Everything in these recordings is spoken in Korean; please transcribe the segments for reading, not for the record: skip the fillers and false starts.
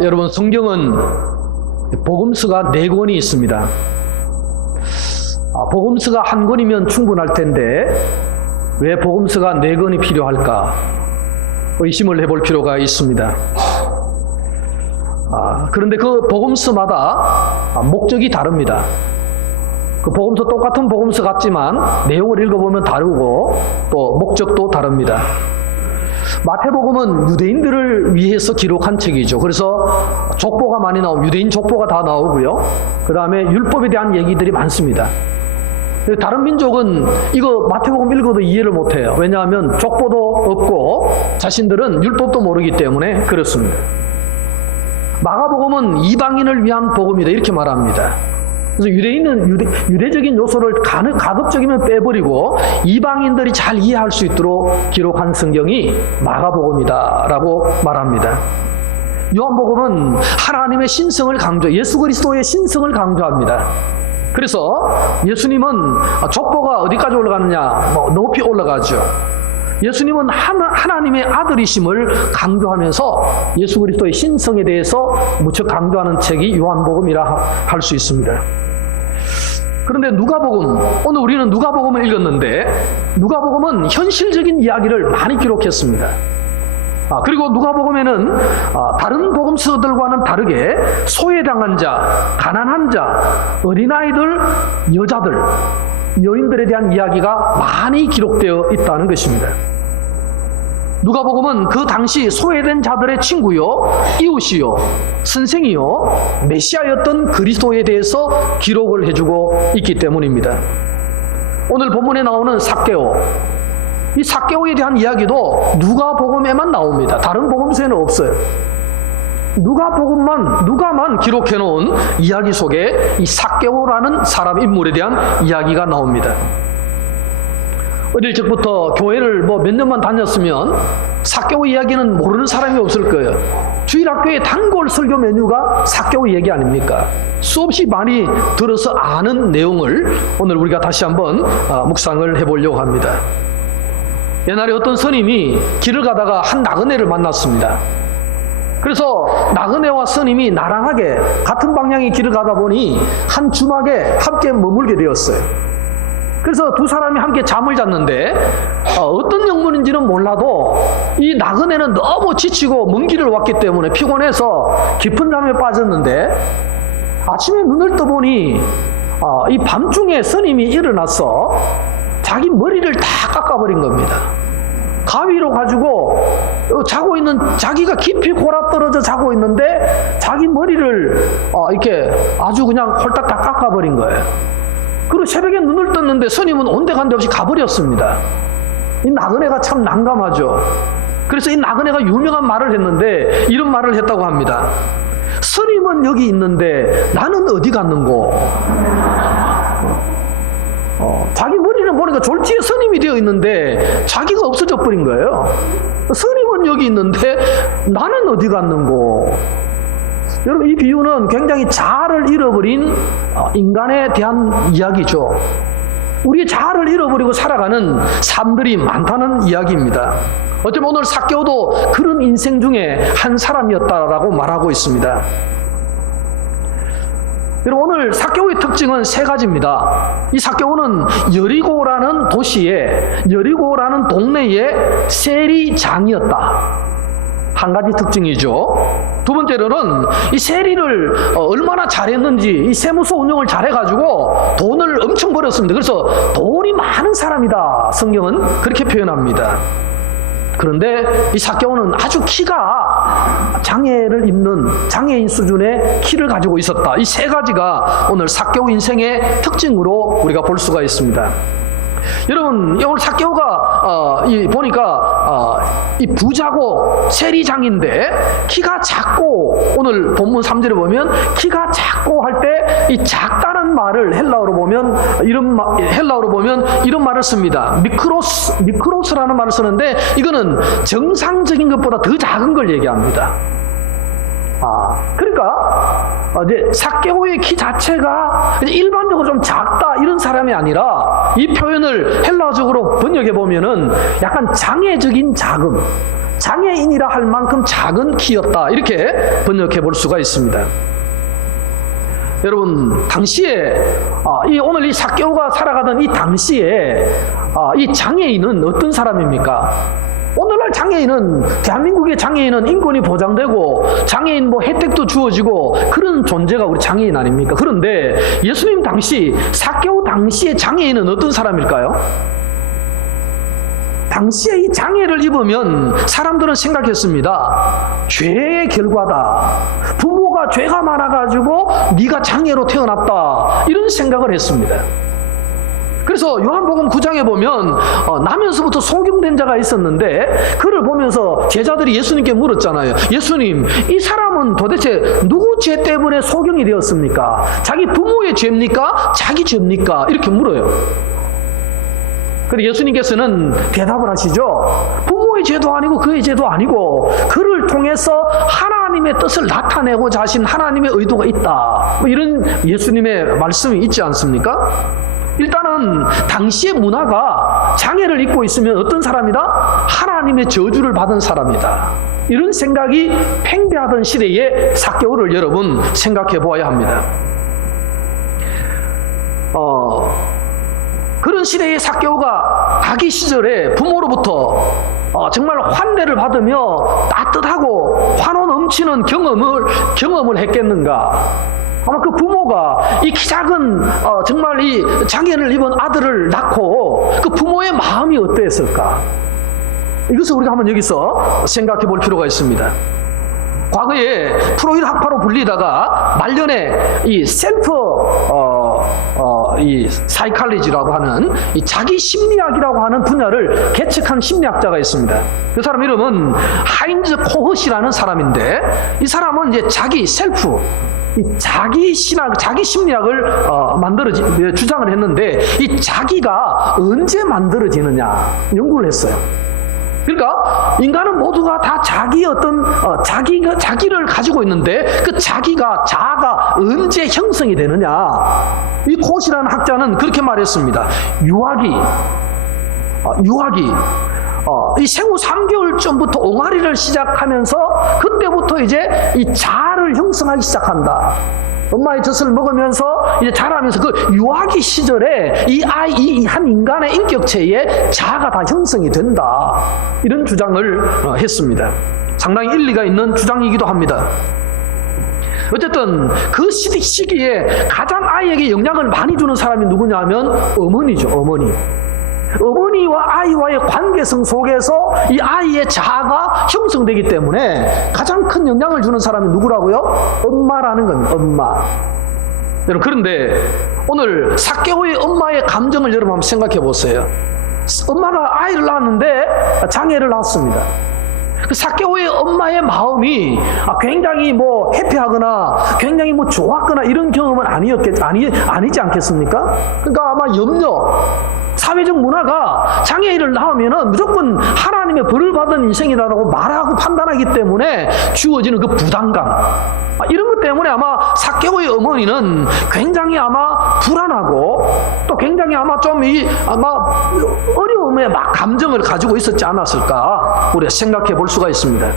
여러분, 성경은 복음서가 4권이 있습니다. 복음서가 1권이면 충분할 텐데 왜 복음서가 4권이 필요할까 의심을 해볼 필요가 있습니다. 그런데 그 복음서마다 목적이 다릅니다. 그 복음서 똑같은 복음서 같지만 내용을 읽어보면 다르고 또 목적도 다릅니다. 마태복음은 유대인들을 위해서 기록한 책이죠. 그래서 족보가 많이 나오고 유대인 족보가 다 나오고요. 그 다음에 율법에 대한 얘기들이 많습니다. 다른 민족은 이거 마태복음 읽어도 이해를 못해요. 왜냐하면 족보도 없고 자신들은 율법도 모르기 때문에 그렇습니다. 마가복음은 이방인을 위한 복음이다 이렇게 말합니다. 그래서 유대인은 유대적인 요소를 가급적이면 빼버리고 이방인들이 잘 이해할 수 있도록 기록한 성경이 마가복음이다라고 말합니다. 요한복음은 하나님의 신성을 예수 그리스도의 신성을 강조합니다. 그래서 예수님은 족보가 어디까지 올라가느냐? 높이 올라가죠. 예수님은 하나님의 아들이심을 강조하면서 예수 그리스도의 신성에 대해서 무척 강조하는 책이 요한복음이라 할 수 있습니다. 그런데 누가복음, 오늘 우리는 누가복음을 읽었는데 누가복음은 현실적인 이야기를 많이 기록했습니다. 그리고 누가복음에는 다른 복음서들과는 다르게 소외당한 자, 가난한 자, 어린아이들, 여자들, 여인들에 대한 이야기가 많이 기록되어 있다는 것입니다. 누가복음은 그 당시 소외된 자들의 친구요, 이웃이요, 선생이요, 메시아였던 그리스도에 대해서 기록을 해주고 있기 때문입니다. 오늘 본문에 나오는 삭개오, 이 삭개오에 대한 이야기도 누가복음에만 나옵니다. 다른 복음서에는 없어요. 누가만 기록해 놓은 이야기 속에 이 삭개오라는 사람 인물에 대한 이야기가 나옵니다. 어릴 적부터 교회를 몇 년만 다녔으면 삭개오 이야기는 모르는 사람이 없을 거예요. 주일학교의 단골 설교 메뉴가 삭개오 얘기 아닙니까? 수없이 많이 들어서 아는 내용을 오늘 우리가 다시 한번 묵상을 해보려고 합니다. 옛날에 어떤 스님이 길을 가다가 한 나그네를 만났습니다. 그래서 나그네와 스님이 나란하게 같은 방향의 길을 가다 보니 한 주막에 함께 머물게 되었어요. 그래서 두 사람이 함께 잠을 잤는데 어떤 영문인지는 몰라도 이 나그네는 너무 지치고 먼 길을 왔기 때문에 피곤해서 깊은 잠에 빠졌는데 아침에 눈을 떠보니 이 밤중에 스님이 일어나서 자기 머리를 다 깎아버린 겁니다. 가위로 가지고 자고 있는 자기가 깊이 골아떨어져 자고 있는데 자기 머리를 이렇게 아주 그냥 홀딱 다 깎아버린 거예요. 그리고 새벽에 눈을 떴는데 스님은 온데간데 없이 가버렸습니다. 이 나그네가 참 난감하죠. 그래서 이 나그네가 유명한 말을 했는데 이런 말을 했다고 합니다. 스님은 여기 있는데 나는 어디 갔는고? 자기 머리는 보니까 졸지에 스님이 되어 있는데 자기가 없어져 버린 거예요. 스님은 여기 있는데 나는 어디 갔는고? 여러분, 이 비유는 굉장히 자아를 잃어버린 인간에 대한 이야기죠. 우리의 자아를 잃어버리고 살아가는 사람들이 많다는 이야기입니다. 어쩌면 오늘 삭개오도 그런 인생 중에 한 사람이었다라고 말하고 있습니다. 여러분, 오늘 삭개오의 특징은 3가지입니다. 이 삭개오는 여리고라는 도시에, 여리고라는 동네의 세리장이었다. 한 가지 특징이죠. 두 번째로는 이 세리를 얼마나 잘했는지 이 세무서 운영을 잘해가지고 돈을 엄청 벌었습니다. 그래서 돈이 많은 사람이다. 성경은 그렇게 표현합니다. 그런데 이 삭개오는 아주 키가 장애를 입는 장애인 수준의 키를 가지고 있었다. 이 3가지가 오늘 삭개오 인생의 특징으로 우리가 볼 수가 있습니다. 여러분, 오늘 삭개오가 보니까 이 부자고 세리장인데 키가 작고, 오늘 본문 3절에 보면 키가 작고 할 때 이 작다는 말을 헬라어로 보면 이런 말을 씁니다. 미크로스라는 말을 쓰는데 이거는 정상적인 것보다 더 작은 걸 얘기합니다. 그러니까 이제 삭개오의 키 자체가 일반적으로 좀 작다 이런 사람이 아니라 이 표현을 헬라어적으로 번역해 보면은 약간 장애적인 작음, 장애인이라 할 만큼 작은 키였다 이렇게 번역해 볼 수가 있습니다. 여러분 당시에 오늘 이 삭개오가 살아가던 이 당시에 이 장애인은 어떤 사람입니까? 오늘날 장애인은 대한민국의 장애인은 인권이 보장되고 장애인 뭐 혜택도 주어지고 그런 존재가 우리 장애인 아닙니까? 그런데 예수님 당시 삭개오 당시의 장애인은 어떤 사람일까요? 당시에 이 장애를 입으면 사람들은 생각했습니다. 죄의 결과다. 부모가 죄가 많아가지고 네가 장애로 태어났다. 이런 생각을 했습니다. 그래서 요한복음 9장에 보면 나면서부터 소경된 자가 있었는데 그를 보면서 제자들이 예수님께 물었잖아요. 예수님, 이 사람은 도대체 누구 죄 때문에 소경이 되었습니까? 자기 부모의 죄입니까? 자기 죄입니까? 이렇게 물어요. 그런데 예수님께서는 대답을 하시죠. 부모의 죄도 아니고 그의 죄도 아니고 그를 통해서 하나님의 뜻을 나타내고자 하신 하나님의 의도가 있다. 뭐 이런 예수님의 말씀이 있지 않습니까? 일단은 당시의 문화가 장애를 입고 있으면 어떤 사람이다? 하나님의 저주를 받은 사람이다. 이런 생각이 팽배하던 시대의 삭개오를 여러분 생각해 보아야 합니다. 그런 시대의 삭개오가 아기 시절에 부모로부터 정말 환대를 받으며 따뜻하고 환호 넘치는 경험을 했겠는가? 아마 그 부모가 이 키 작은 정말 이 장애를 입은 아들을 낳고 그 부모의 마음이 어땠을까? 이것을 우리가 한번 여기서 생각해 볼 필요가 있습니다. 과거에 프로이드 학파로 불리다가 말년에 이 셀프 이 사이칼리지라고 하는 이 자기 심리학이라고 하는 분야를 개척한 심리학자가 있습니다. 그 사람 이름은 하인즈 코흐시라는 사람인데 이 사람은 이제 자기 셀프 자기 심리학을 주장을 했는데 이 자기가 언제 만들어지느냐 연구를 했어요. 그러니까 인간은 모두가 다 자기의 자기를 가지고 있는데 그 자아가 언제 형성이 되느냐. 이 코시라는 학자는 그렇게 말했습니다. 유아기 이 생후 3개월 전부터 옹알이를 시작하면서 그때부터 이제 이 자아를 형성하기 시작한다. 엄마의 젖을 먹으면서 이제 자라면서 그 유아기 시절에 이 한 인간의 인격체에 자아가 다 형성이 된다. 이런 주장을 했습니다. 상당히 일리가 있는 주장이기도 합니다. 어쨌든 그 시기에 가장 아이에게 영향을 많이 주는 사람이 누구냐 하면 어머니죠. 어머니와 아이와의 관계성 속에서 이 아이의 자아가 형성되기 때문에 가장 큰 영향을 주는 사람이 누구라고요? 엄마라는 겁니다. 엄마. 여러분 그런데 오늘 삭개오의 엄마의 감정을 여러분 한번 생각해 보세요. 엄마가 아이를 낳았는데 장애를 낳았습니다. 그 삭개오의 엄마의 마음이 굉장히 뭐 해피하거나 굉장히 뭐 좋았거나 이런 경험은 아니지 않겠습니까? 그러니까 아마 사회적 문화가 장애인을 낳으면은 무조건 하나님의 벌을 받은 인생이라고 말하고 판단하기 때문에 주어지는 그 부담감. 이런 것 때문에 아마 삭개오의 어머니는 굉장히 아마 불안하고 또 굉장히 아마 어려움의 감정을 가지고 있었지 않았을까 우리가 생각해 볼 수가 있습니다.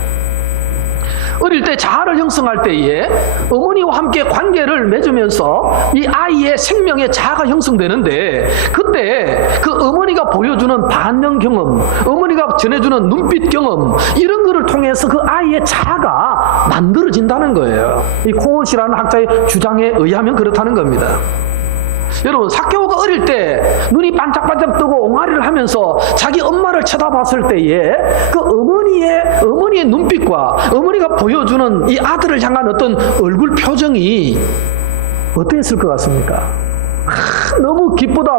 어릴 때 자아를 형성할 때에 어머니와 함께 관계를 맺으면서 이 아이의 생명의 자아가 형성되는데 그때 그 어머니가 보여주는 반응 경험, 어머니가 전해주는 눈빛 경험 이런 거를 통해서 그 아이의 자아가 만들어진다는 거예요. 이 코온시라는 학자의 주장에 의하면 그렇다는 겁니다. 여러분 삭개오가 어릴 때 눈이 반짝반짝 뜨고 옹알이를 하면서 자기 엄마를 쳐다봤을 때에 그 어머니의 눈빛과 어머니가 보여주는 이 아들을 향한 어떤 얼굴 표정이 어땠을 것 같습니까? 너무 기쁘다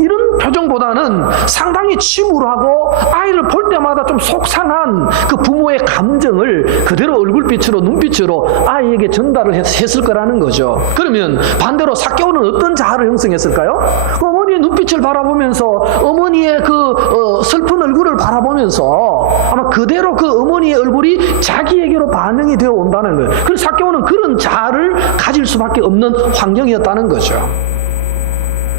이런 표정보다는 상당히 침울하고 아이를 볼 때마다 좀 속상한 그 부모의 감정을 그대로 얼굴빛으로 눈빛으로 아이에게 전달을 했을 거라는 거죠. 그러면 반대로 삭개오는 어떤 자아를 형성했을까요? 어머니의 눈빛을 바라보면서 어머니의 그 슬픈 얼굴을 바라보면서 아마 그대로 그 어머니의 얼굴이 자기에게로 반영이 되어 온다는 거예요. 그래서 삭개오는 그런 자아를 가질 수밖에 없는 환경이었다는 거죠.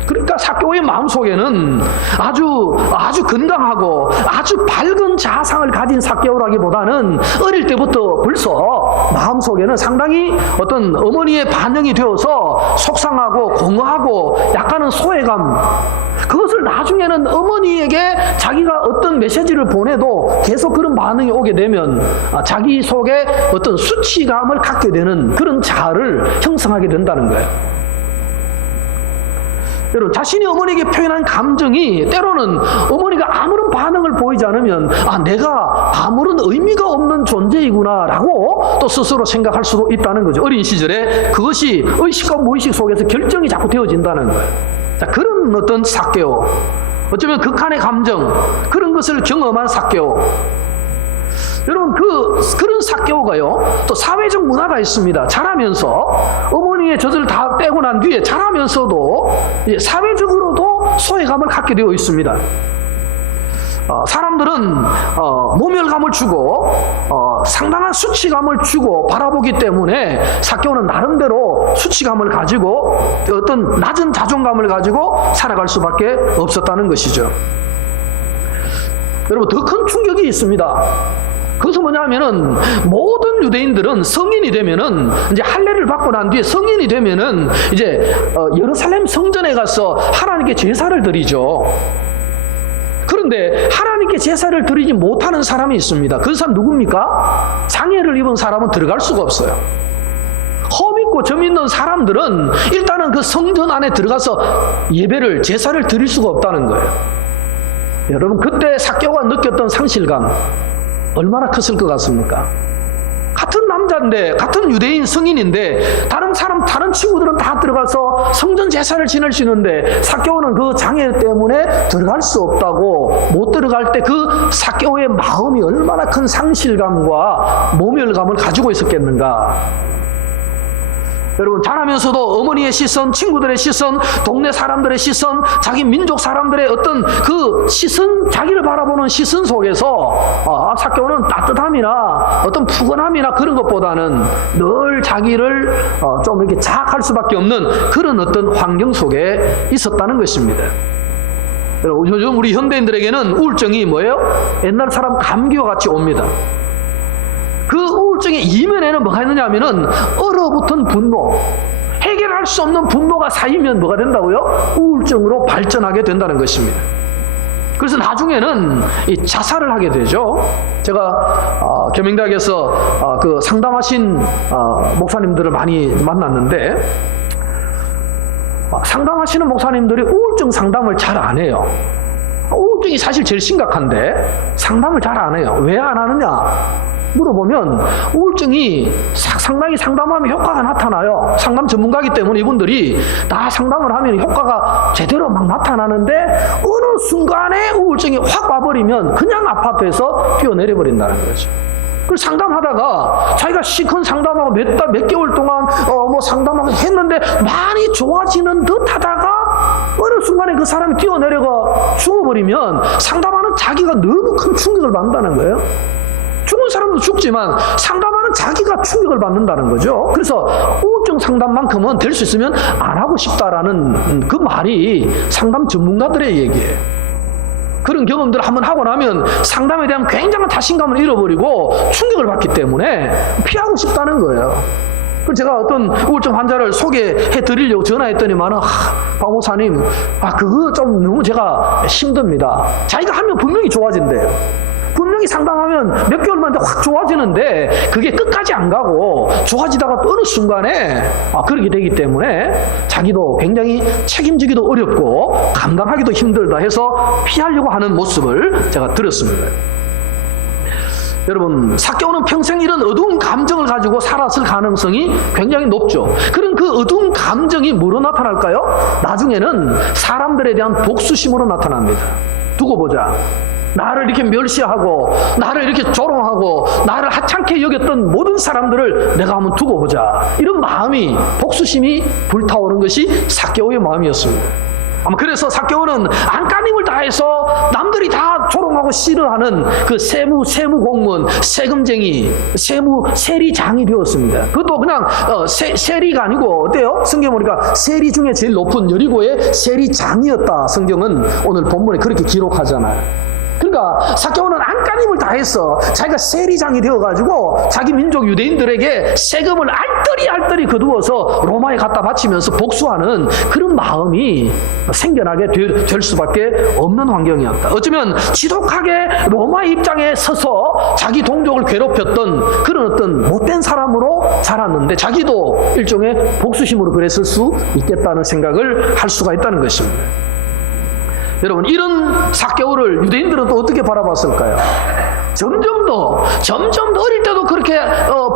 그러니까 삭개오의 마음속에는 아주 건강하고 아주 밝은 자아상을 가진 삭개오라기보다는 어릴 때부터 벌써 마음속에는 상당히 어떤 어머니의 반영이 되어서 속상하고 공허하고 약간은 소외감, 그것을 나중에는 어머니에게 자기가 어떤 메시지를 보내도 계속 그런 반응이 오게 되면 자기 속에 어떤 수치감을 갖게 되는 그런 자아를 형성하게 된다는 거예요. 여러분, 자신이 어머니에게 표현한 감정이 때로는 어머니가 아무런 반응을 보이지 않으면 내가 아무런 의미가 없는 존재이구나 라고 또 스스로 생각할 수도 있다는 거죠. 어린 시절에 그것이 의식과 무의식 속에서 결정이 자꾸 되어진다는 거예요. 자, 그런 어떤 삭개오, 어쩌면 극한의 감정, 그런 것을 경험한 삭개오. 여러분, 그런 삭개오가요, 또 사회적 문화가 있습니다. 자라면서 어머니의 젖을 다 떼고 난 뒤에 자라면서도 사회적으로도 소외감을 갖게 되어 있습니다. 사람들은 모멸감을 주고 상당한 수치감을 주고 바라보기 때문에 삭개오는 나름대로 수치감을 가지고 어떤 낮은 자존감을 가지고 살아갈 수밖에 없었다는 것이죠. 여러분, 더 큰 충격이 있습니다. 그것은 뭐냐면은 모든 유대인들은 성인이 되면은 이제 할례를 받고 난 뒤에 성인이 되면은 이제 예루살렘 성전에 가서 하나님께 제사를 드리죠. 그런데 하나님께 제사를 드리지 못하는 사람이 있습니다. 그 사람 누굽니까? 장애를 입은 사람은 들어갈 수가 없어요. 험 있고 점 있는 사람들은 일단은 그 성전 안에 들어가서 예배를, 제사를 드릴 수가 없다는 거예요. 여러분, 그때 삭개오가 느꼈던 상실감 얼마나 컸을 것 같습니까? 같은 남자인데, 같은 유대인 성인인데 다른 친구들은 다 들어가서 성전 제사를 지낼 수 있는데 삭개오는 그 장애 때문에 들어갈 수 없다고 못 들어갈 때 그 삭개오의 마음이 얼마나 큰 상실감과 모멸감을 가지고 있었겠는가. 여러분, 자라면서도 어머니의 시선, 친구들의 시선, 동네 사람들의 시선, 자기 민족 사람들의 어떤 그 시선, 자기를 바라보는 시선 속에서 삭개오는 따뜻함이나 어떤 푸근함이나 그런 것보다는 늘 자기를 좀 이렇게 자학할 수밖에 없는 그런 어떤 환경 속에 있었다는 것입니다. 여러분, 요즘 우리 현대인들에게는 우울증이 뭐예요? 옛날 사람 감기와 같이 옵니다. 그 우울증의 이면에는 뭐가 있느냐 하면은 얼어붙은 분노, 해결할 수 없는 분노가 쌓이면 뭐가 된다고요? 우울증으로 발전하게 된다는 것입니다. 그래서 나중에는 이 자살을 하게 되죠. 제가 겸행대학에서 그 상담하신 목사님들을 많이 만났는데 상담하시는 목사님들이 우울증 상담을 잘 안 해요. 우울증이 사실 제일 심각한데 상담을 잘 안 해요. 왜 안 하느냐 물어보면 우울증이 상당히 상담하면 효과가 나타나요. 상담 전문가이기 때문에 이분들이 다 상담을 하면 효과가 제대로 막 나타나는데 어느 순간에 우울증이 확 와버리면 그냥 아파트에서 뛰어내려버린다는 거죠. 그래서 상담하다가 자기가 시큰 상담하고 몇 개월 동안 상담하고 했는데 많이 좋아지는 듯 하다가 어느 순간에 그 사람이 뛰어내려가 죽어버리면 상담하는 자기가 너무 큰 충격을 받는다는 거예요. 죽은 사람도 죽지만 상담하는 자기가 충격을 받는다는 거죠. 그래서 우울증 상담만큼은 될 수 있으면 안 하고 싶다라는 그 말이 상담 전문가들의 얘기예요. 그런 경험들을 한번 하고 나면 상담에 대한 굉장한 자신감을 잃어버리고 충격을 받기 때문에 피하고 싶다는 거예요. 그래서 제가 어떤 우울증 환자를 소개해 드리려고 전화했더니만 박 목사님, 그거 좀 너무 제가 힘듭니다. 자기가 하면 분명히 좋아진대요. 분명히 상담하면 몇 개월만 확 좋아지는데 그게 끝까지 안 가고 좋아지다가 또 어느 순간에 그렇게 되기 때문에 자기도 굉장히 책임지기도 어렵고 감당하기도 힘들다 해서 피하려고 하는 모습을 제가 들었습니다. 여러분, 삭개오는 평생 이런 어두운 감정을 가지고 살았을 가능성이 굉장히 높죠. 그럼 그 어두운 감정이 뭐로 나타날까요? 나중에는 사람들에 대한 복수심으로 나타납니다. 두고 보자. 나를 이렇게 멸시하고 나를 이렇게 조롱하고 나를 하찮게 여겼던 모든 사람들을 내가 한번 두고 보자. 이런 마음이, 복수심이 불타오른 것이 삭개오의 마음이었습니다. 아마 그래서 삭개오는 안간힘을 다해서 남들이 다 조롱하고 반감하고 싫어하는 그 세무 공무원, 세금쟁이, 세리장이 되었습니다. 그것도 그냥 세리가 아니고 어때요? 성경 보니까 세리 중에 제일 높은 여리고의 세리장이었다. 성경은 오늘 본문에 그렇게 기록하잖아요. 그러니까 삭개오는 안간힘을 다해서 자기가 세리장이 되어가지고 자기 민족 유대인들에게 세금을 알뜰히 거두어서 로마에 갖다 바치면서 복수하는 그런 마음이 생겨나게 될 수밖에 없는 환경이었다. 어쩌면 지독하게 로마의 입장에 서서 자기 동족을 괴롭혔던 그런 어떤 못된 사람으로 자랐는데 자기도 일종의 복수심으로 그랬을 수 있겠다는 생각을 할 수가 있다는 것입니다. 여러분, 이런 삭개오를 유대인들은 또 어떻게 바라봤을까요? 점점 더 어릴 때도 그렇게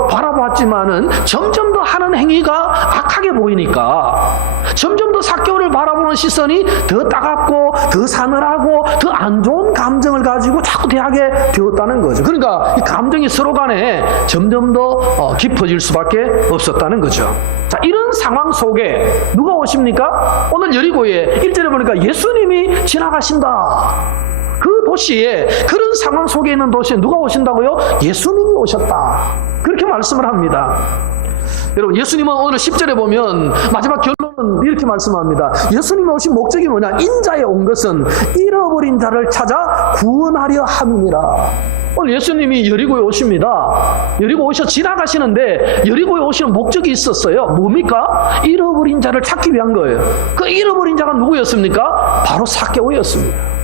바라봤지만은 점점 더 하는 행위가 악하게 보이니까 점점 더 삭개오를 바라보는 시선이 더 따갑고 더 사늘하고 더 안 좋은 감정을 가지고 자꾸 대하게 되었다는 거죠. 그러니까 이 감정이 서로 간에 점점 더 깊어질 수밖에 없었다는 거죠. 자, 이런 상황 속에 누가 오십니까? 오늘 여리고에 1절에 보니까 예수님이 지나가신다. 그 도시에, 그런 상황 속에 있는 도시에 누가 오신다고요? 예수님이 오셨다. 그렇게 말씀을 합니다. 여러분, 예수님은 오늘 10절에 보면 마지막 결론은 이렇게 말씀합니다. 예수님이 오신 목적이 뭐냐? 인자에 온 것은 잃어버린 자를 찾아 구원하려 함이니라. 오늘 예수님이 여리고에 오십니다. 여리고 오셔 지나가시는데 여리고에 오시는 목적이 있었어요. 뭡니까? 잃어버린 자를 찾기 위한 거예요. 그 잃어버린 자가 누구였습니까? 바로 삭개오였습니다.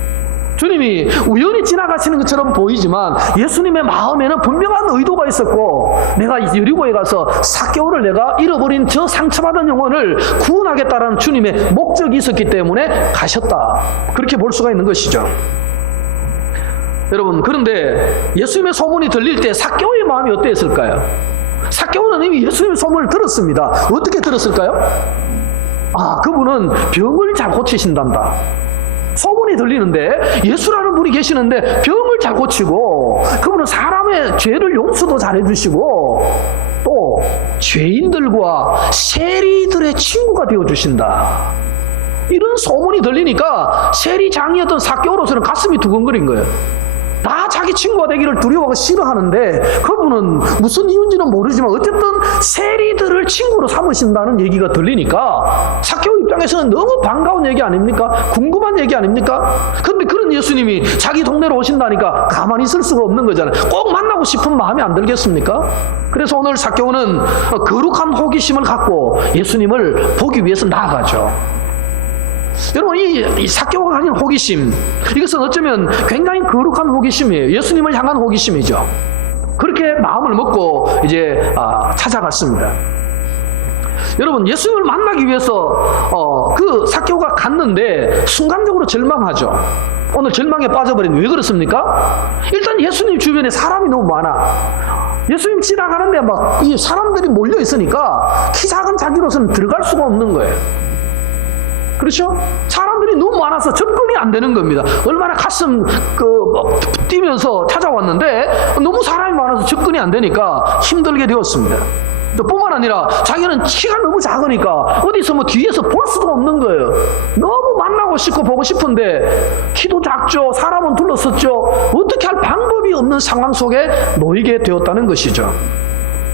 주님이 우연히 지나가시는 것처럼 보이지만 예수님의 마음에는 분명한 의도가 있었고, 내가 여리고에 가서 삭개오를 내가 잃어버린 저 상처받은 영혼을 구원하겠다라는 주님의 목적이 있었기 때문에 가셨다. 그렇게 볼 수가 있는 것이죠. 여러분, 그런데 예수님의 소문이 들릴 때 삭개오의 마음이 어땠을까요? 삭개오는 이미 예수님의 소문을 들었습니다. 어떻게 들었을까요? 그분은 병을 잘 고치신단다. 소문이 들리는데 예수라는 분이 계시는데 병을 잘 고치고, 그분은 사람의 죄를 용서도 잘해주시고 또 죄인들과 세리들의 친구가 되어주신다. 이런 소문이 들리니까 세리장이었던 삭개오로서는 가슴이 두근거린 거예요. 나 자기 친구가 되기를 두려워하고 싫어하는데 그분은 무슨 이유인지는 모르지만 어쨌든 세리들을 친구로 삼으신다는 얘기가 들리니까 삭개오 입장에서는 너무 반가운 얘기 아닙니까? 궁금한 얘기 아닙니까? 그런데 그런 예수님이 자기 동네로 오신다니까 가만히 있을 수가 없는 거잖아요. 꼭 만나고 싶은 마음이 안 들겠습니까? 그래서 오늘 삭개오는 거룩한 호기심을 갖고 예수님을 보기 위해서 나아가죠. 여러분, 이 삭개오가 가진 호기심, 이것은 어쩌면 굉장히 거룩한 호기심이에요. 예수님을 향한 호기심이죠. 그렇게 마음을 먹고 이제 찾아갔습니다. 여러분, 예수님을 만나기 위해서 그 삭개오가 갔는데 순간적으로 절망하죠. 오늘 절망에 빠져버린, 왜 그렇습니까? 일단 예수님 주변에 사람이 너무 많아. 예수님 지나가는데 막 이 사람들이 몰려 있으니까 키 작은 자기로서는 들어갈 수가 없는 거예요. 그렇죠? 사람들이 너무 많아서 접근이 안 되는 겁니다. 얼마나 가슴 뛰면서 찾아왔는데 너무 사람이 많아서 접근이 안 되니까 힘들게 되었습니다. 뿐만 아니라 자기는 키가 너무 작으니까 어디서 뒤에서 볼 수도 없는 거예요. 너무 만나고 싶고 보고 싶은데 키도 작죠. 사람은 둘러섰죠. 어떻게 할 방법이 없는 상황 속에 놓이게 되었다는 것이죠.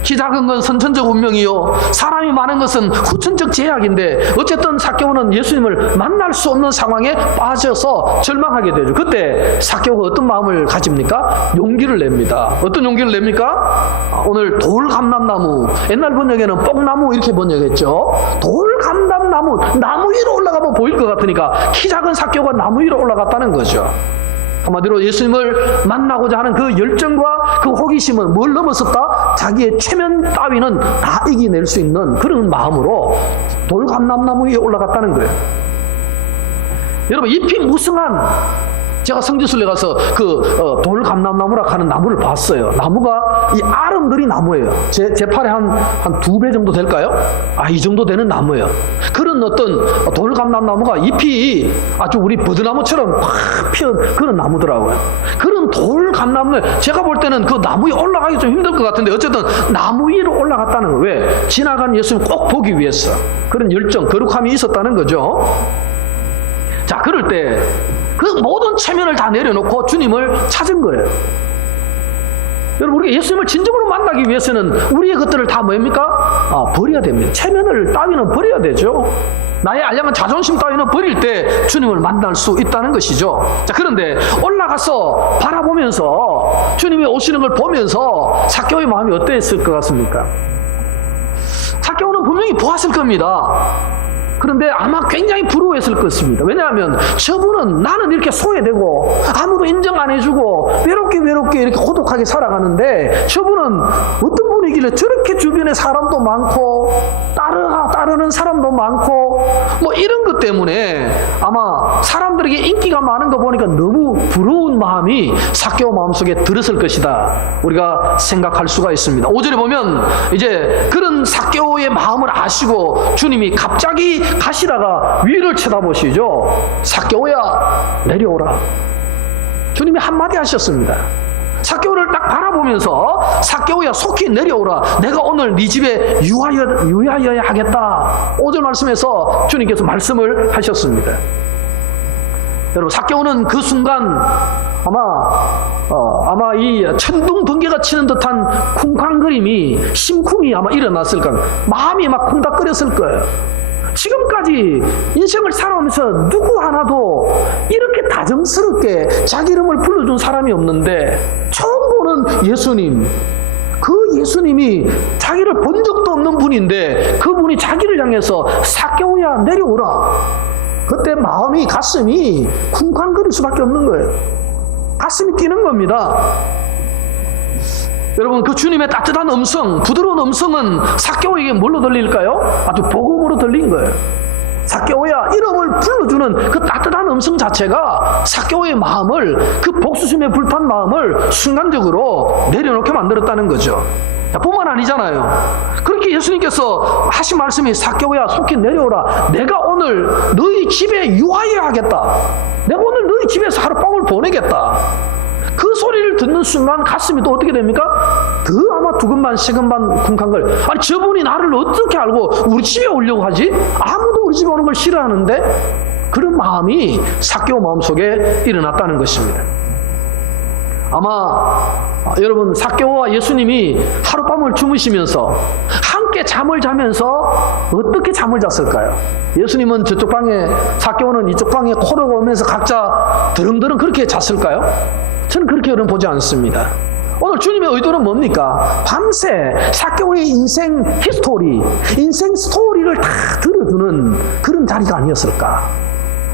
키 작은 건 선천적 운명이요, 사람이 많은 것은 후천적 제약인데 어쨌든 삭개오는 예수님을 만날 수 없는 상황에 빠져서 절망하게 되죠. 그때 삭개오가 어떤 마음을 가집니까? 용기를 냅니다. 어떤 용기를 냅니까? 오늘 돌감람나무, 옛날 번역에는 뽕나무 이렇게 번역했죠. 돌감람나무, 나무 위로 올라가면 보일 것 같으니까 키 작은 삭개오가 나무 위로 올라갔다는 거죠. 한마디로 예수님을 만나고자 하는 그 열정과 그 호기심은 뭘 넘어섰다? 자기의 체면 따위는 다 이겨낼 수 있는 그런 마음으로 돌감람나무 위에 올라갔다는 거예요. 여러분, 잎이 무성한, 제가 성지순례 가서 돌감람나무라 하는 나무를 봤어요. 나무가 이 아름드리 나무예요. 제 팔에 한 2배 정도 될까요? 이 정도 되는 나무예요. 그런 어떤 돌감람나무가 잎이 아주 우리 버드나무처럼 확 피어 그런 나무더라고요. 그런 돌감나무, 제가 볼 때는 그 나무 위에 올라가기 좀 힘들 것 같은데 어쨌든 나무 위로 올라갔다는 거예요. 왜? 지나간 예수님 꼭 보기 위해서. 그런 열정, 거룩함이 있었다는 거죠. 자, 그럴 때 그 모든 체면을 다 내려놓고 주님을 찾은 거예요. 여러분, 우리가 예수님을 진정으로 만나기 위해서는 우리의 것들을 다 뭡니까? 버려야 됩니다. 체면을 따위는 버려야 되죠. 나의 알량한 자존심 따위는 버릴 때 주님을 만날 수 있다는 것이죠. 자, 그런데 올라가서 바라보면서 주님이 오시는 걸 보면서 삭개오의 마음이 어땠을 것 같습니까? 삭개오는 분명히 보았을 겁니다. 그런데 아마 굉장히 부러워했을 것입니다. 왜냐하면 저분은 나는 이렇게 소외되고 아무도 인정 안 해주고 외롭게 이렇게 고독하게 살아가는데 저분은 어떤 분이길래 저렇게 주변에 사람도 많고 따르는 사람도 많고 뭐 이런 것 때문에 아마 사람들에게 인기가 많은 거 보니까 너무 부러운 마음이 삭개오 마음속에 들었을 것이다. 우리가 생각할 수가 있습니다. 5절에 보면 이제 그런 삭개오의 마음을 아시고 주님이 갑자기 가시다가 위를 쳐다보시죠. 삭개오야, 내려오라. 주님이 한마디 하셨습니다. 삭개오를 딱 바라보면서 삭개오야, 속히 내려오라. 내가 오늘 네 집에 유하여야 하겠다. 5절 말씀에서 주님께서 말씀을 하셨습니다. 여러분, 삭개오는 그 순간 아마 이 천둥 번개가 치는 듯한 쿵쾅거림이 심쿵이 아마 일어났을 겁니다. 마음이 막 쿵닥거렸을 거예요. 지금까지 인생을 살아오면서 누구 하나도 이렇게 다정스럽게 자기 이름을 불러준 사람이 없는데 처음 보는 예수님, 그 예수님이 자기를 본 적도 없는 분인데 그분이 자기를 향해서 삭개오야, 내려오라. 그때 마음이, 가슴이 쿵쾅거릴 수밖에 없는 거예요. 가슴이 뛰는 겁니다. 여러분, 그 주님의 따뜻한 음성, 부드러운 음성은 삭개오에게 뭘로 들릴까요? 아주 복음으로 들린 거예요. 삭개오야, 이름을 불러주는 그 따뜻한 음성 자체가 삭개오의 마음을, 그 복수심에 불탄 마음을 순간적으로 내려놓게 만들었다는 거죠. 뿐만 아니잖아요. 그렇게 예수님께서 하신 말씀이 삭개오야, 속히 내려오라. 내가 오늘 너희 집에 유하여 하겠다. 내가 오늘 너희 집에서 하룻밤을 보내겠다. 그 소리를 듣는 순간 가슴이 또 어떻게 됩니까? 더 아마 두근반 세근반 쿵쾅거려. 아니, 저분이 나를 어떻게 알고 우리 집에 오려고 하지? 아무도 우리 집에 오는 걸 싫어하는데? 그런 마음이 삭개오 마음속에 일어났다는 것입니다. 아마 여러분, 삭개오와 예수님이 하룻밤을 주무시면서 함께 잠을 자면서 어떻게 잠을 잤을까요? 예수님은 저쪽 방에, 삭개오는 이쪽 방에 코를 골면서 각자 드릉드릉 그렇게 잤을까요? 저는 그렇게 보지 않습니다. 오늘 주님의 의도는 뭡니까? 밤새 삭개오의 인생 히스토리, 인생 스토리를 다 들어주는 그런 자리가 아니었을까?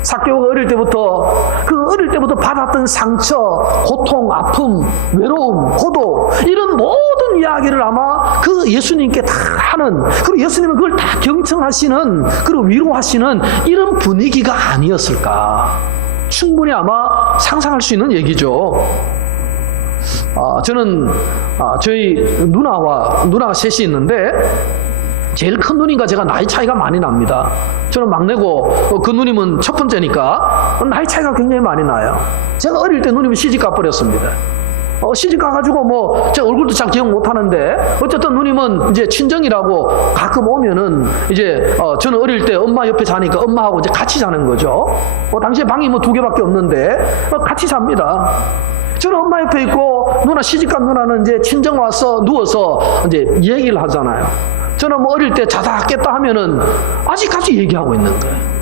삭개오가 어릴 때부터 받았던 상처, 고통, 아픔, 외로움, 고독, 이런 모든 이야기를 아마 그 예수님께 다 하는, 그리고 예수님은 그걸 다 경청하시는, 그리고 위로하시는 이런 분위기가 아니었을까? 충분히 아마 상상할 수 있는 얘기죠. 저는 저희 누나가 셋이 있는데 제일 큰 누님과 제가 나이 차이가 많이 납니다. 저는 막내고 그 누님은 첫 번째니까 나이 차이가 굉장히 많이 나요. 제가 어릴 때 누님이 시집 가버렸습니다. 시집 가가지고 제 얼굴도 잘 기억 못 하는데 어쨌든 누님은 이제 친정이라고 가끔 오면은 이제 저는 어릴 때 엄마 옆에 자니까 엄마하고 이제 같이 자는 거죠. 당시에 방이 2개밖에 없는데 같이 잡니다. 저는 엄마 옆에 있고 누나 시집간 누나는 이제 친정 와서 누워서 이제 얘기를 하잖아요. 저는 어릴 때 자다 깼다 하면은 아직까지 얘기하고 있는 거예요.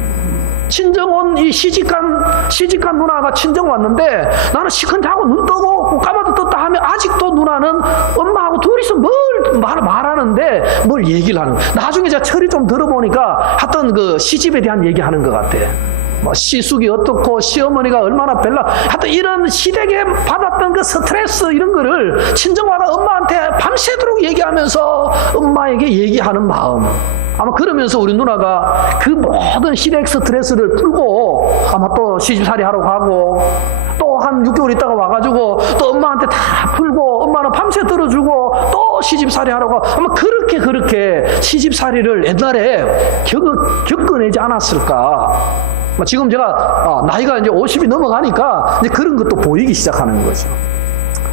친정 온 이 시집간 누나가 친정 왔는데 나는 시큰 자고 눈 뜨고 까마도 떴다 하면 아직도 누나는 엄마하고 둘이서 뭘 말하는데 뭘 얘기를 하는 거예요. 나중에 제가 철이 좀 들어보니까 하여튼 그 시집에 대한 얘기하는 것 같아. 시숙이 어떻고 시어머니가 얼마나 별나, 하여튼 이런 시댁에 받았던 그 스트레스 이런 거를 친정와가 엄마한테 밤새도록 얘기하면서 엄마에게 얘기하는 마음, 아마 그러면서 우리 누나가 그 모든 시댁 스트레스를 풀고 아마 또 시집살이 하러 가고 또 한 6개월 있다가 와가지고 또 엄마한테 다 풀고 엄마는 밤새 들어주고 또 시집살이 하러 가고 아마 그렇게 시집살이를 옛날에 겪어내지 않았을까. 지금 제가 나이가 이제 50이 넘어가니까 이제 그런 것도 보이기 시작하는 거죠.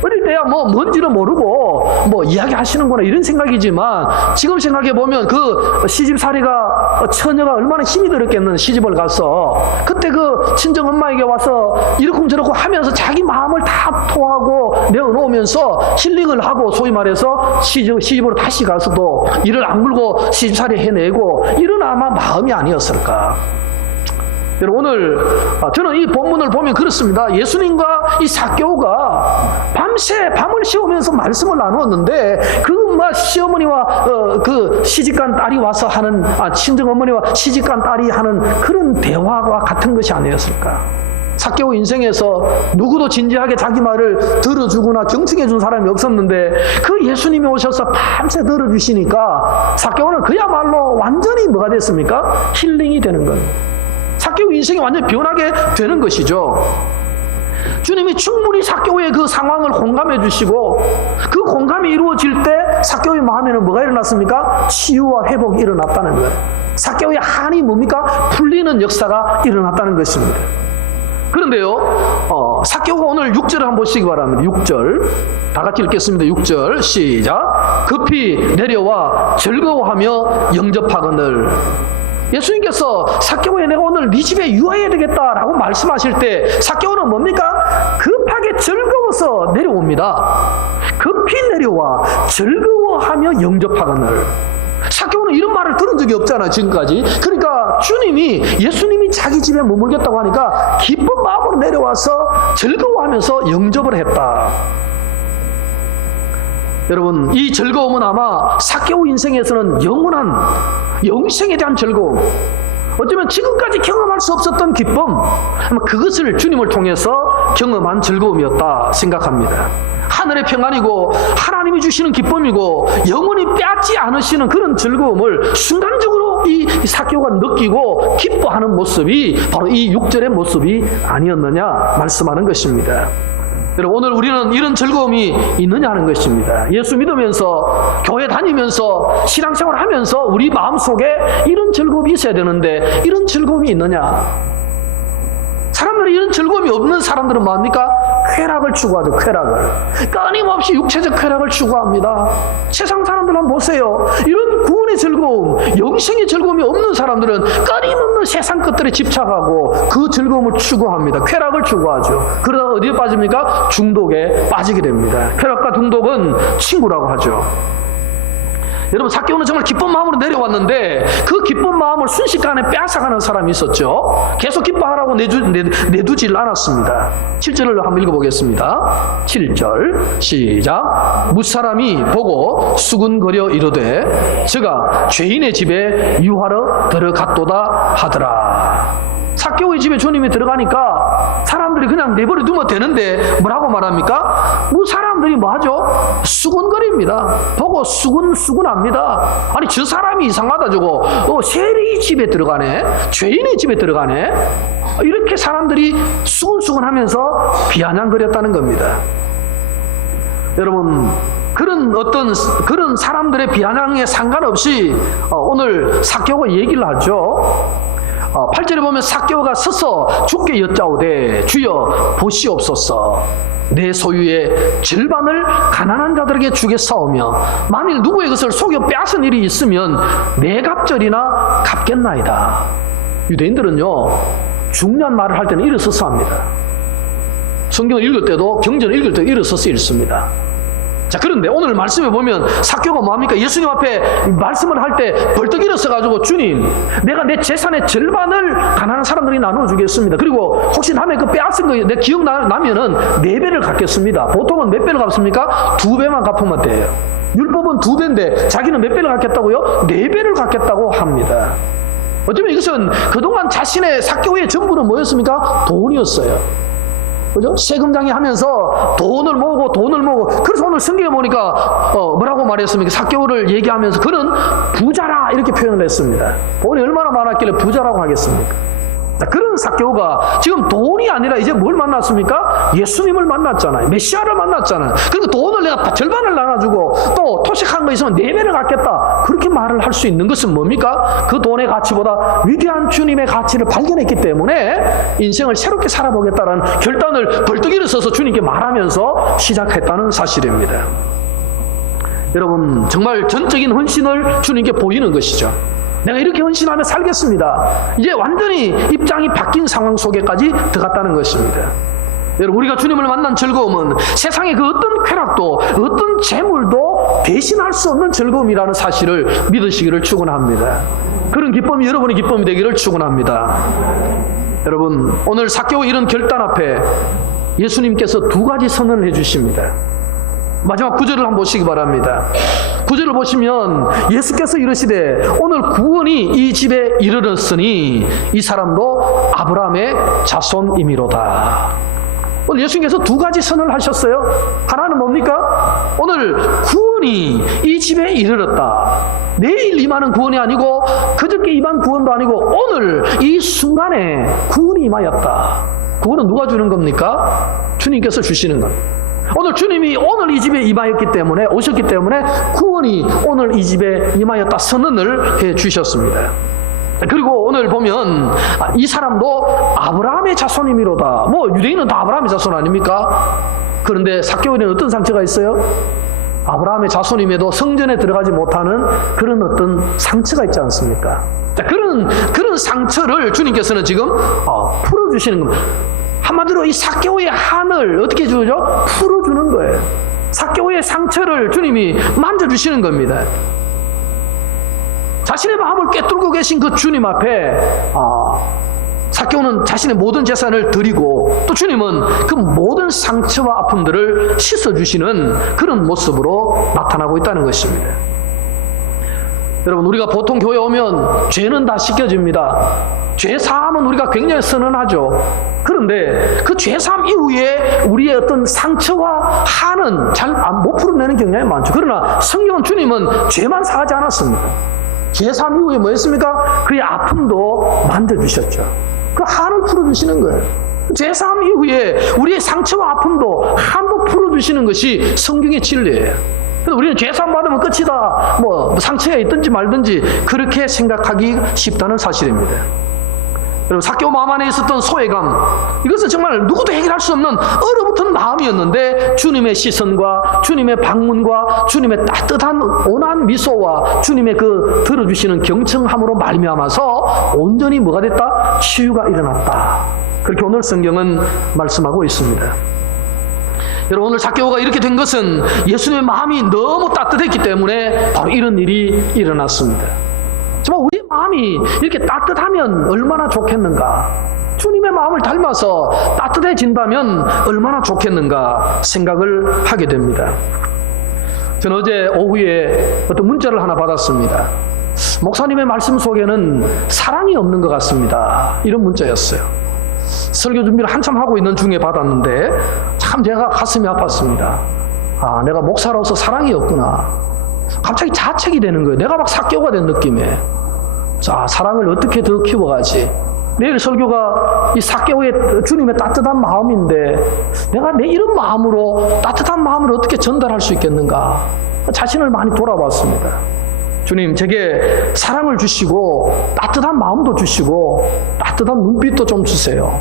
어릴 때야 그야 뭐 뭔지는 모르고 뭐 이야기하시는구나 이런 생각이지만 지금 생각해 보면 그 시집살이가 처녀가 얼마나 힘이 들었겠는 시집을 가서 그때 그 친정 엄마에게 와서 이렇고 저렇고 하면서 자기 마음을 다 토하고 내어놓으면서 힐링을 하고 소위 말해서 시집으로 다시 가서도 이를 악물고 시집살이 해내고 이런 아마 마음이 아니었을까. 여러분 오늘 저는 이 본문을 보면 그렇습니다. 예수님과 이 삭개오가 밤새 밤을 새우면서 말씀을 나누었는데 그 시어머니와 그 시집간 딸이 와서 하는 친정 어머니와 시집간 딸이 하는 그런 대화와 같은 것이 아니었을까. 삭개오 인생에서 누구도 진지하게 자기 말을 들어주거나 경청해 준 사람이 없었는데 그 예수님이 오셔서 밤새 들어주시니까 삭개오는 그야말로 완전히 뭐가 됐습니까? 힐링이 되는 거예요. 삭개오 인생이 완전히 변하게 되는 것이죠. 주님이 충분히 삭개오의 그 상황을 공감해 주시고 그 공감이 이루어질 때 삭개오의 마음에는 뭐가 일어났습니까? 치유와 회복이 일어났다는 거예요. 삭개오의 한이 뭡니까? 풀리는 역사가 일어났다는 것입니다. 그런데요, 삭개오가 오늘 6절을 한번 보시기 바랍니다. 6절. 다 같이 읽겠습니다. 6절. 시작. 급히 내려와 즐거워하며 영접하거늘. 예수님께서 삭개오야 내가 오늘 네 집에 유하해야 되겠다라고 말씀하실 때 삭개오는 뭡니까? 급하게 즐거워서 내려옵니다. 급히 내려와 즐거워하며 영접하거늘. 삭개오는 이런 말을 들은 적이 없잖아요, 지금까지. 그러니까 예수님이 자기 집에 머물겠다고 하니까 기쁜 마음으로 내려와서 즐거워하면서 영접을 했다. 여러분, 이 즐거움은 아마 삭개오 인생에서는 영원한 영생에 대한 즐거움, 어쩌면 지금까지 경험할 수 없었던 기쁨, 아마 그것을 주님을 통해서 경험한 즐거움이었다 생각합니다. 하늘의 평안이고 하나님이 주시는 기쁨이고 영원히 빼앗지 않으시는 그런 즐거움을 순간적으로 이 삭개오가 느끼고 기뻐하는 모습이 바로 이 6절의 모습이 아니었느냐 말씀하는 것입니다. 여러분 오늘 우리는 이런 즐거움이 있느냐 하는 것입니다. 예수 믿으면서 교회 다니면서 신앙생활 하면서 우리 마음속에 이런 즐거움이 있어야 되는데 이런 즐거움이 있느냐? 사람들이 이런 즐거움이 없는 사람들은 뭡니까? 쾌락을 추구하죠. 쾌락을. 끊임없이 육체적 쾌락을 추구합니다. 세상 사람들 한번 보세요. 이런 구원의 즐거움, 영생의 즐거움이 없는 사람들은 끊임없는 세상 것들에 집착하고 그 즐거움을 추구합니다. 쾌락을 추구하죠. 그러다가 어디에 빠집니까? 중독에 빠지게 됩니다. 쾌락과 중독은 친구라고 하죠. 여러분 삭개오는 정말 기쁜 마음으로 내려왔는데 그 기쁜 마음을 순식간에 빼앗아가는 사람이 있었죠. 계속 기뻐하라고 내두질 않았습니다. 7절을 한번 읽어보겠습니다. 7절 시작. 무사람이 보고 수군거려 이르되 저가 죄인의 집에 유하러 들어갔도다 하더라. 삭개오의 집에 주님이 들어가니까 사람들이 그냥 내버려 두면 되는데 뭐라고 말합니까? 사람들이 뭐 하죠? 수군거립니다. 보고 수군합니다. 아니 저 사람이 이상하다 저거. 세리의 집에 들어가네? 죄인의 집에 들어가네? 이렇게 사람들이 수군수군하면서 비아냥거렸다는 겁니다. 여러분 그런 사람들의 비아냥에 상관없이 오늘 삭개오가 얘기를 하죠. 8절에 보면 삭개오가 서서 주께 여짜오되 주여 보시옵소서 내 소유의 절반을 가난한 자들에게 주겠사오며 만일 누구의 것을 속여 빼앗은 일이 있으면 네 갑절이나 갚겠나이다. 유대인들은요 중요한 말을 할 때는 일어서서 합니다. 성경을 읽을 때도 경전을 읽을 때도 일어서서 읽습니다. 자, 그런데 오늘 말씀에 보면 삭개오가 뭐합니까? 예수님 앞에 말씀을 할 때 벌떡 일어서가지고 주님, 내가 내 재산의 절반을 가난한 사람들이 나눠주겠습니다. 그리고 혹시 남의 그 빼앗은 거 내 기억나면은 4배를 갚겠습니다. 보통은 몇 배를 갚습니까? 2배만 갚으면 돼요. 율법은 2배인데 자기는 몇 배를 갚겠다고요? 4배를 갚겠다고 합니다. 어쩌면 이것은 그동안 자신의 삭개오의 전부는 뭐였습니까? 돈이었어요. 그죠? 세금장이 하면서 돈을 모으고 그래서 오늘 성경에 보니까 뭐라고 말했습니까? 삭개오를 얘기하면서 그는 부자라 이렇게 표현을 했습니다. 돈이 얼마나 많았길래 부자라고 하겠습니까? 그런 삭개오가 지금 돈이 아니라 이제 뭘 만났습니까? 예수님을 만났잖아요. 메시아를 만났잖아요. 그리고 돈을 내가 절반을 나눠주고 또 토식한 거 있으면 4배를 갖겠다. 그렇게 말을 할 수 있는 것은 뭡니까? 그 돈의 가치보다 위대한 주님의 가치를 발견했기 때문에 인생을 새롭게 살아보겠다는 결단을 벌떡 일어서서 주님께 말하면서 시작했다는 사실입니다. 여러분, 정말 전적인 헌신을 주님께 보이는 것이죠. 내가 이렇게 헌신하며 살겠습니다. 이제 완전히 입장이 바뀐 상황 속에까지 들어갔다는 것입니다. 여러분, 우리가 주님을 만난 즐거움은 세상의 그 어떤 쾌락도 어떤 재물도 대신할 수 없는 즐거움이라는 사실을 믿으시기를 축원합니다. 그런 기쁨이 여러분의 기쁨이 되기를 축원합니다. 여러분, 오늘 삭개오의 이런 결단 앞에 예수님께서 2가지 선언을 해주십니다. 마지막 9절을 한번 보시기 바랍니다. 9절을 보시면 예수께서 이르시되 오늘 구원이 이 집에 이르렀으니 이 사람도 아브라함의 자손이미로다. 오늘 예수님께서 2가지 선언을 하셨어요. 하나는 뭡니까? 오늘 구원이 이 집에 이르렀다. 내일 임하는 구원이 아니고 그저께 임한 구원도 아니고 오늘 이 순간에 구원이 임하였다. 구원은 누가 주는 겁니까? 주님께서 주시는 겁니다. 오늘 주님이 오늘 이 집에 임하였기 때문에 오셨기 때문에 구원이 오늘 이 집에 임하였다 선언을 해 주셨습니다. 그리고 오늘 보면 이 사람도 아브라함의 자손이미로다. 뭐 유대인은 다 아브라함의 자손 아닙니까? 그런데 삭개오에는 어떤 상처가 있어요? 아브라함의 자손임에도 성전에 들어가지 못하는 그런 어떤 상처가 있지 않습니까? 자, 그런 상처를 주님께서는 지금 풀어주시는 겁니다. 한마디로 이 삭개오의 한을 어떻게 주죠? 풀어주는 거예요. 삭개오의 상처를 주님이 만져주시는 겁니다. 자신의 마음을 꿰뚫고 계신 그 주님 앞에 삭개오는 자신의 모든 재산을 드리고 또 주님은 그 모든 상처와 아픔들을 씻어주시는 그런 모습으로 나타나고 있다는 것입니다. 여러분, 우리가 보통 교회 오면 죄는 다 씻겨집니다. 죄 사함은 우리가 굉장히 선언하죠. 그런데 그 죄 사함 이후에 우리의 어떤 상처와 한은 잘 못 풀어내는 경향이 많죠. 그러나 성경은 주님은 죄만 사하지 않았습니다. 죄 사함 이후에 뭐 했습니까? 그의 아픔도 만져주셨죠. 그 한을 풀어주시는 거예요. 죄 사함 이후에 우리의 상처와 아픔도 한도 풀어주시는 것이 성경의 진리예요. 그래서 우리는 죄사함 받으면 끝이다. 뭐 상처가 있든지 말든지 그렇게 생각하기 쉽다는 사실입니다. 여러분, 삭개오 마음 안에 있었던 소외감, 이것은 정말 누구도 해결할 수 없는 얼어붙은 마음이었는데 주님의 시선과 주님의 방문과 주님의 따뜻한 온화한 미소와 주님의 그 들어주시는 경청함으로 말미암아서 온전히 뭐가 됐다? 치유가 일어났다. 그렇게 오늘 성경은 말씀하고 있습니다. 여러분, 오늘 삭개오가 이렇게 된 것은 예수님의 마음이 너무 따뜻했기 때문에 바로 이런 일이 일어났습니다. 정말 우리의 마음이 이렇게 따뜻하면 얼마나 좋겠는가. 주님의 마음을 닮아서 따뜻해진다면 얼마나 좋겠는가 생각을 하게 됩니다. 저는 어제 오후에 어떤 문자를 하나 받았습니다. 목사님의 말씀 속에는 사랑이 없는 것 같습니다. 이런 문자였어요. 설교 준비를 한참 하고 있는 중에 받았는데 참 제가 가슴이 아팠습니다. 내가 목사로서 사랑이 없구나. 갑자기 자책이 되는 거예요. 내가 막 삭개오가 된 느낌에. 자, 사랑을 어떻게 더 키워가지? 내일 설교가 이 삭개오의 주님의 따뜻한 마음인데 내가 내 이런 마음으로 따뜻한 마음을 어떻게 전달할 수 있겠는가? 자신을 많이 돌아봤습니다. 주님, 제게 사랑을 주시고 따뜻한 마음도 주시고 따뜻한 눈빛도 좀 주세요.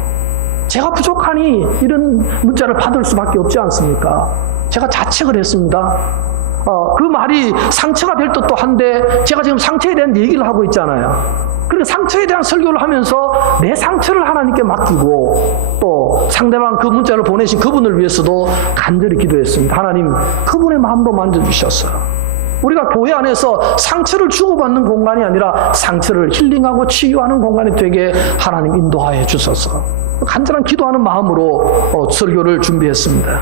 제가 부족하니 이런 문자를 받을 수밖에 없지 않습니까? 제가 자책을 했습니다. 그 말이 상처가 될 듯도 한데 제가 지금 상처에 대한 얘기를 하고 있잖아요. 그리고 상처에 대한 설교를 하면서 내 상처를 하나님께 맡기고 또 상대방 그 문자를 보내신 그분을 위해서도 간절히 기도했습니다. 하나님, 그분의 마음도 만져주셨어요. 우리가 교회 안에서 상처를 주고받는 공간이 아니라 상처를 힐링하고 치유하는 공간이 되게 하나님 인도하여 주소서. 간절한 기도하는 마음으로 설교를 준비했습니다.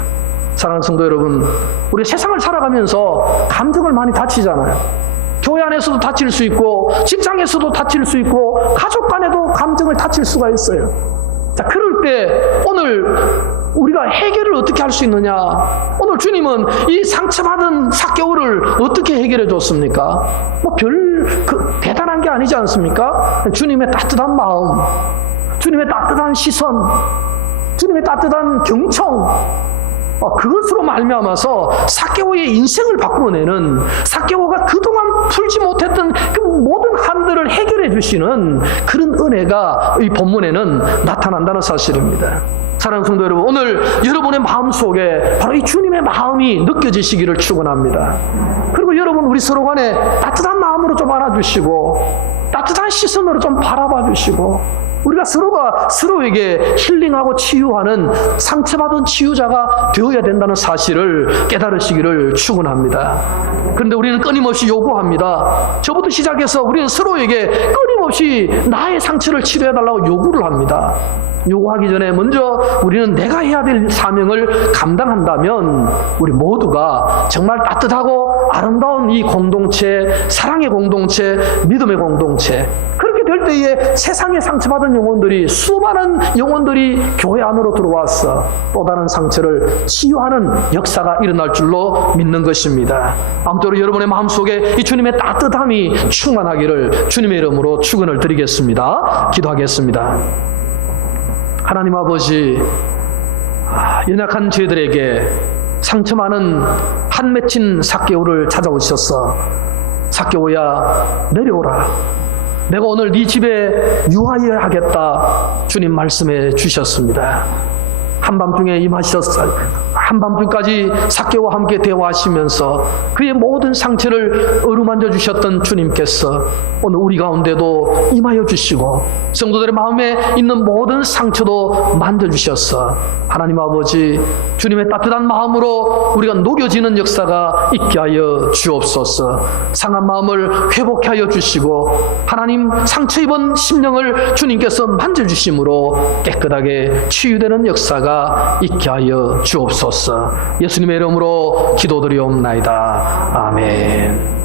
사랑하는 성도 여러분, 우리 세상을 살아가면서 감정을 많이 다치잖아요. 교회 안에서도 다칠 수 있고 직장에서도 다칠 수 있고 가족 간에도 감정을 다칠 수가 있어요. 자, 그럴 때 오늘 우리가 해결을 어떻게 할 수 있느냐? 오늘 주님은 이 상처받은 삭개오를 어떻게 해결해 줬습니까? 뭐 대단한 게 아니지 않습니까? 주님의 따뜻한 마음, 주님의 따뜻한 시선, 주님의 따뜻한 경청, 그것으로 말미암아서 삭개오의 인생을 바꾸어내는, 삭개오가 그동안 풀지 못했던 그 모든 한들을 해결해 주시는 그런 은혜가 이 본문에는 나타난다는 사실입니다. 사랑하는 성도 여러분, 오늘 여러분의 마음속에 바로 이 주님의 마음이 느껴지시기를 축원합니다. 그리고 여러분, 우리 서로 간에 따뜻한 마음으로 좀 안아주시고 따뜻한 시선으로 좀 바라봐 주시고, 우리가 서로가 서로에게 힐링하고 치유하는 상처받은 치유자가 되어야 된다는 사실을 깨달으시기를 축원합니다. 그런데 우리는 끊임없이 요구합니다. 저부터 시작해서 우리는 서로에게 끊임없이 나의 상처를 치료해달라고 요구를 합니다. 요구하기 전에 먼저 우리는 내가 해야 될 사명을 감당한다면 우리 모두가 정말 따뜻하고 아름다운 이 공동체, 사랑의 공동체, 믿음의 공동체, 그렇게 될 때에 세상에 상처받은 영혼들이, 수많은 영혼들이 교회 안으로 들어와서 또 다른 상처를 치유하는 역사가 일어날 줄로 믿는 것입니다. 아무쪼록 여러분의 마음속에 이 주님의 따뜻함이 충만하기를 주님의 이름으로 축원을 드리겠습니다. 기도하겠습니다. 하나님 아버지, 연약한 저희들에게 상처 많은 한 맺힌 삭개오를 찾아오셔서 삭개오야 내려오라, 내가 오늘 네 집에 유하여 하겠다 주님 말씀해 주셨습니다. 한밤중에 임하셨어요. 한밤중까지 삭개오와 함께 대화하시면서 그의 모든 상처를 어루만져 주셨던 주님께서 오늘 우리 가운데도 임하여 주시고 성도들의 마음에 있는 모든 상처도 만져주셔서 하나님 아버지, 주님의 따뜻한 마음으로 우리가 녹여지는 역사가 있게 하여 주옵소서. 상한 마음을 회복하여 주시고 하나님, 상처 입은 심령을 주님께서 만져주심으로 깨끗하게 치유되는 역사가 있게 하여 주옵소서. 예수님의 이름으로 기도드리옵나이다. 아멘.